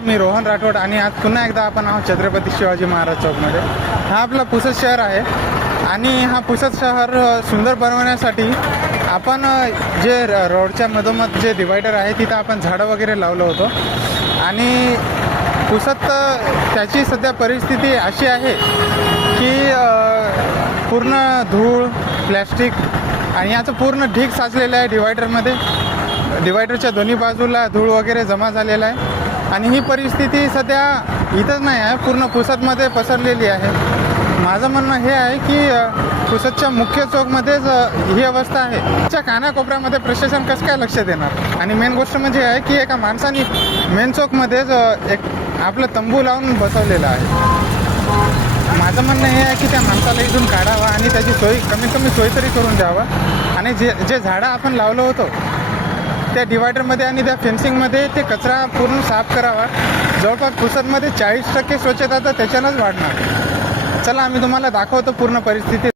मी रोहन राठोड आणि आज पुन्हा एकदा आपण आहोत छत्रपती शिवाजी महाराज चौकमध्ये. हा आपला पुसद शहर आहे आणि हा पुसद शहर सुंदर बनवण्यासाठी आपण जे रोडच्या मधोमध जे डिवायडर आहे तिथं आपण झाडं वगैरे लावलं होतं. आणि पुसद त्याची सध्या परिस्थिती अशी आहे की पूर्ण धूळ, प्लॅस्टिक आणि याचं पूर्ण ढीग साचलेलं आहे डिवायडरमध्ये. डिवायडरच्या दोन्ही बाजूला धूळ वगैरे जमा झालेला आहे आणि ही परिस्थिती सध्या इथंच नाही आहे, पूर्ण पुसदमध्ये पसरलेली आहे. माझं म्हणणं हे आहे की पुसदच्या मुख्य चौकमध्येच ही अवस्था आहे. त्याच्या कानाकोपऱ्यामध्ये प्रशासन कसं काय लक्ष देणार? आणि मेन गोष्ट म्हणजे आहे की एका माणसाने मेन चौकमध्येच एक आपलं तंबू लावून बसवलेलं आहे. माझं म्हणणं हे आहे की त्या माणसाला इथून काढावा आणि त्याची सोय कमीत कमी सोय तरी करून द्यावा. आणि जे झाडं आपण लावलं होतं त्या डिवायडरमध्ये आणि त्या फेन्सिंगमध्ये ते कचरा पूर्ण साफ करावा. जवळपास पुसदमध्ये 40% स्वच्छता तर त्याच्यानंच वाढणार. चला आम्ही तुम्हाला दाखवतो पूर्ण परिस्थिती.